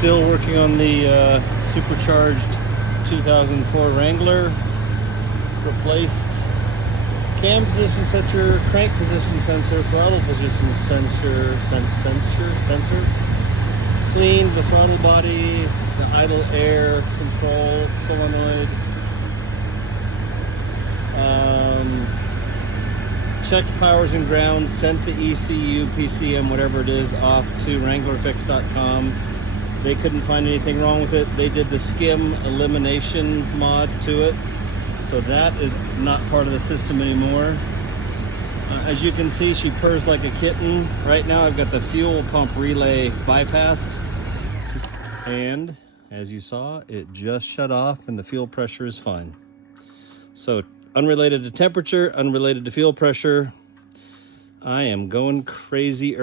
Still working on the supercharged 2004 Wrangler. Replaced cam position sensor, crank position sensor, throttle position sensor, cleaned the throttle body, the idle air control solenoid, checked powers and grounds, sent the ECU, PCM, whatever it is, off to wranglerfix.com. They couldn't find anything wrong with it. They did the skim elimination mod to it, so that is not part of the system anymore. As you can see, she purrs like a kitten. Right now I've got the fuel pump relay bypassed, and as you saw, it just shut off and the fuel pressure is fine. So unrelated to temperature, unrelated to fuel pressure, I am going crazy